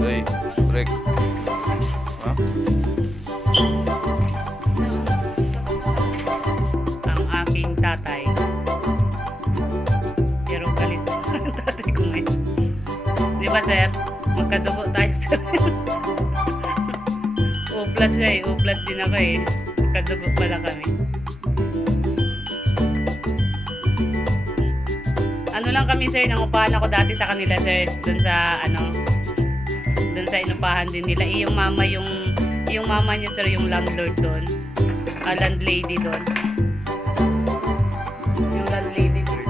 Ay, break. Ha? Ang aking tatay. Pero galit ang tatay ko ngayon. Di ba, sir? Magkadugo tayo, sir. O-plus siya eh. O-plus din ako eh. Magkadugo pala kami. Ano lang kami, sir, nangupahan ako dati sa kanila, sir. Dun sa, dun sa inupahan din nila. Yung mama niya, sir, yung landlord doon. Landlady doon. Yung landlady doon.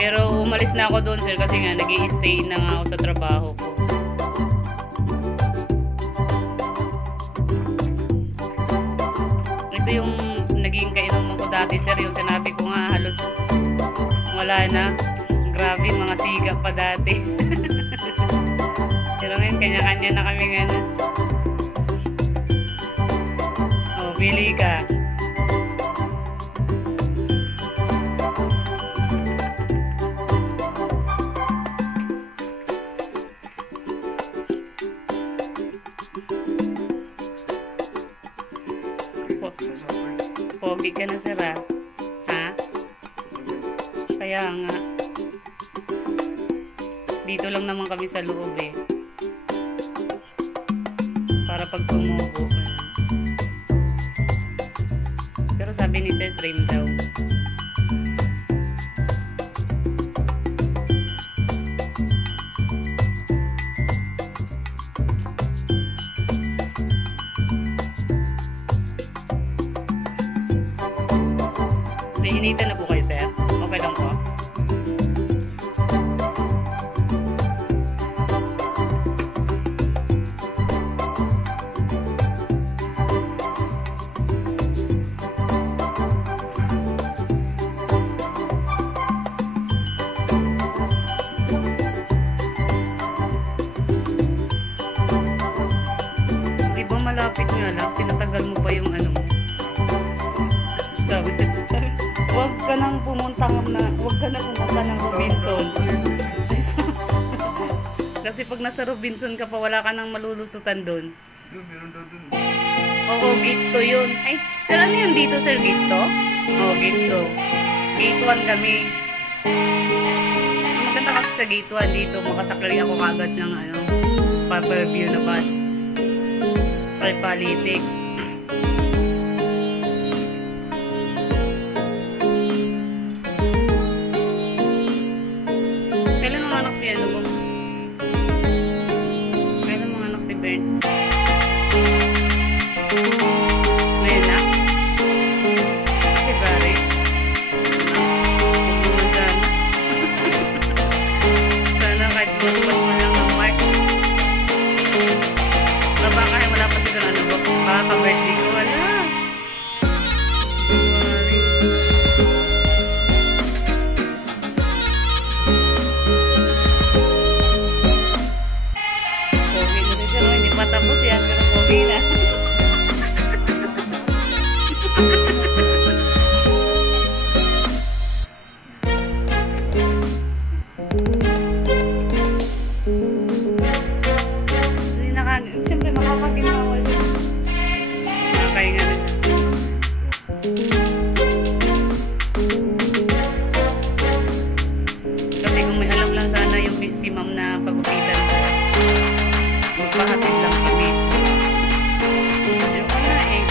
Pero umalis na ako doon, sir, kasi nga nag-i-stay na nga ako sa trabaho ko. Ito yung naging kainuman ko dati, sir. Yung sinabi ko nga, halos wala na. Grabe, mga siga pa dati. Pero ngayon, kanya-kanya na kami nga na. Oh, pili ka. Pogi ka na, sir, ha? Ha? Kaya nga. Dito lang naman kami sa loob eh. Para pag tumubo. Pero sabi ni Sir, trim daw. Nainitan na po kayo, sir? Okay lang po. Di ba malapit nga lang? Tinatagal mo pa yung ano mo. Sabi huwag ka nang pumunta ng Robinson. Kasi pag nasa Robinson ka pa, wala ka nang malulusutan doon. Oo, Gito yun. Ay, sir, ano yun dito, sir? Gito? Oo, Gito. Gate 1 kami. Maganda kasi sa Gate 1 dito. Makasakali ako kagad ng pay-per-view na bus. Politics. Kailan mga anak si ano mo? Kailan mga anak si Bern? Ngayon na? February? Pupungan sana. Sana kahit buwan mo lang ng March. Baka wala pa siguro ano ba? Baka ka-birthday ko, wala. Pogi na rin siya, hindi pa tapos yan, pero pogi na. Siyempre makapaginawa yun. Nakahinga na siya. Kasi kung may alam lang sana yung si ma'am na pagupitan siya, magpahatid lang kami. Ayun kaya eh.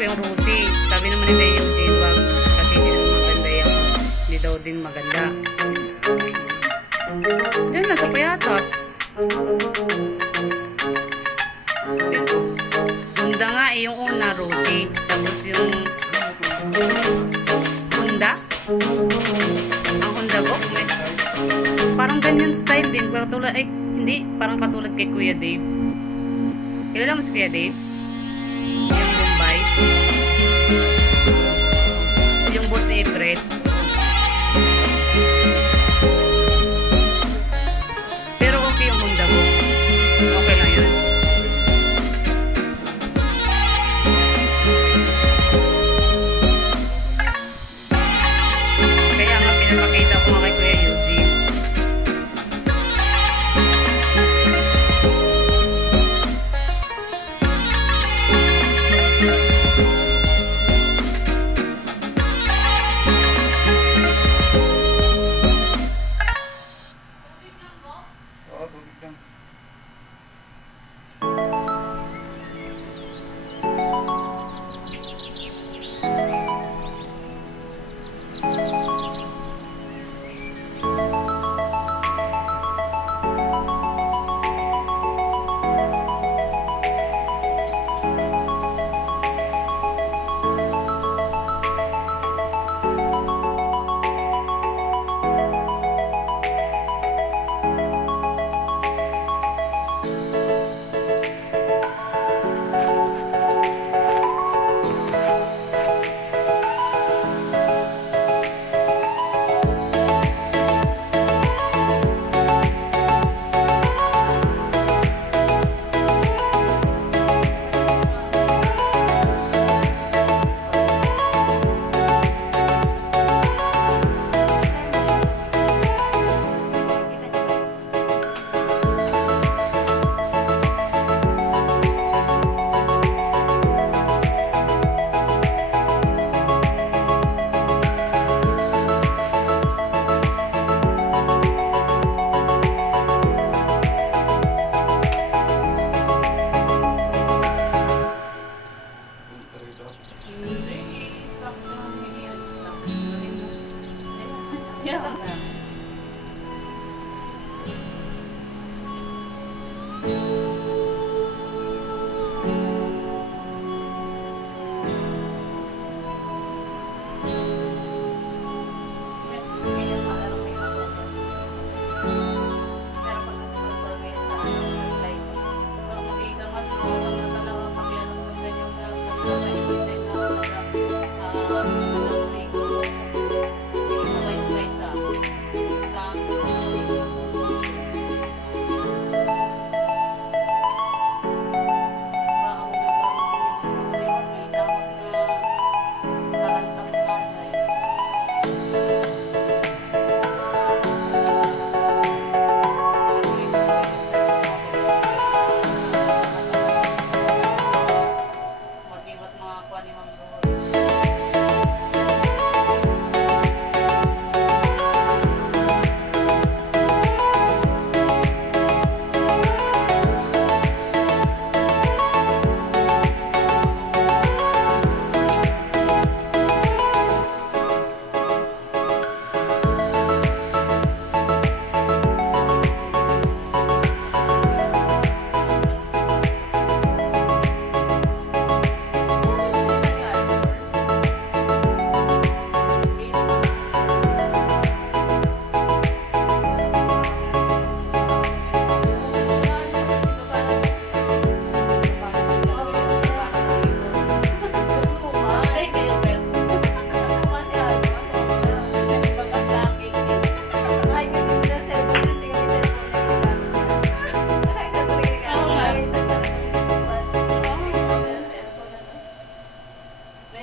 Yung Rusi. Sabi naman nila yung J-Wag. Kasi hindi naman maganda yan. Hindi daw din maganda. Diyan na sa Payatas. Honda nga eh. Yung una Rusi. Tapos yung Honda. Ang Honda ko. Parang ganyan style din. Katulad, ay hindi. Parang katulad kay Kuya Dave. Kilala mo si Kuya Dave? Yung Mumbai. Yung boss ni Efred. Pero okay yung Honda mo. Okay lang yun. Kaya nga pinapakita ko nga kay Kuya Eugene. Oo, tubig lang.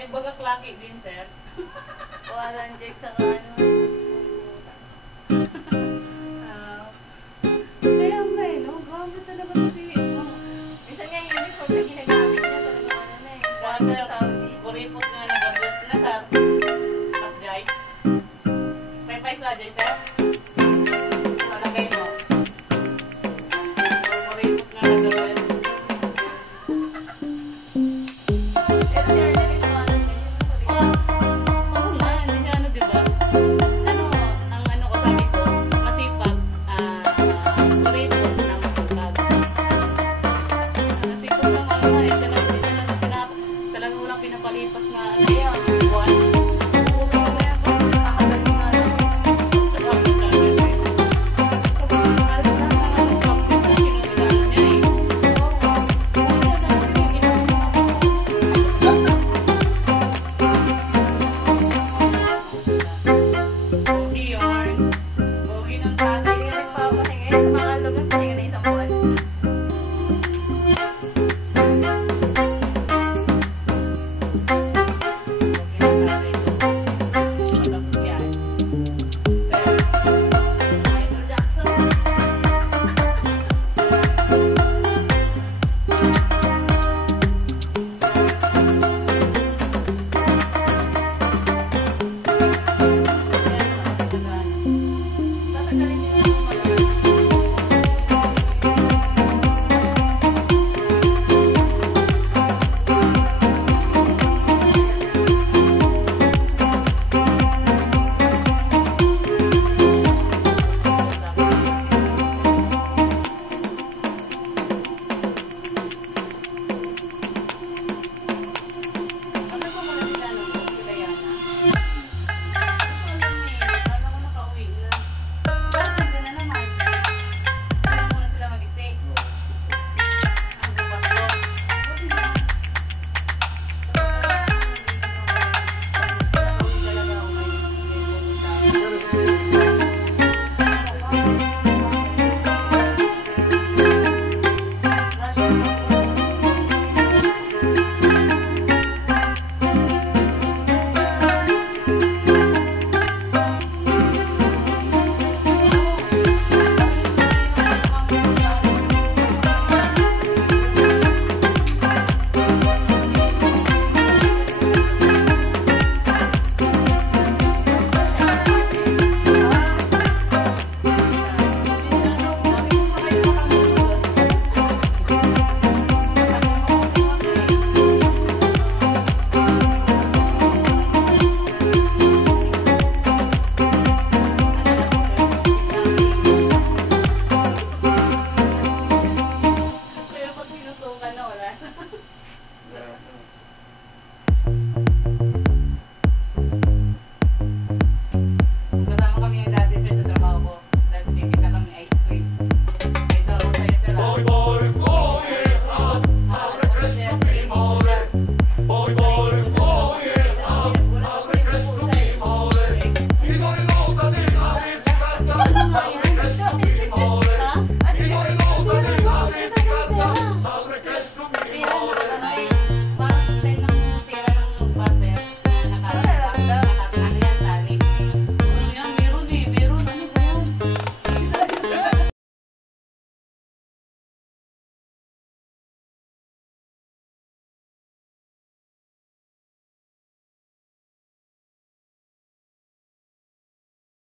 Bagak-laki din, sir. Walang check sa ano. Kaya nga eh, no? Grabe talaga kasi. Minsan nga yung uniform na ginagamit niya talaga ano na eh. Dahil Galing sir, sa Saudi. kuripot nga nagagot na, sir. Pas Jai. Pay sa Jai, sir. Palagay mo. Kuripot nga nagagot. Pero si Arnel ito nga lang ganyan. Oo nga, hindi siya ano, diba? Ano, ang ano ko sabi ko, masipag, kuripot na masipag. Masipag lang ano eh, talagang walang pinapalipas na ano yan.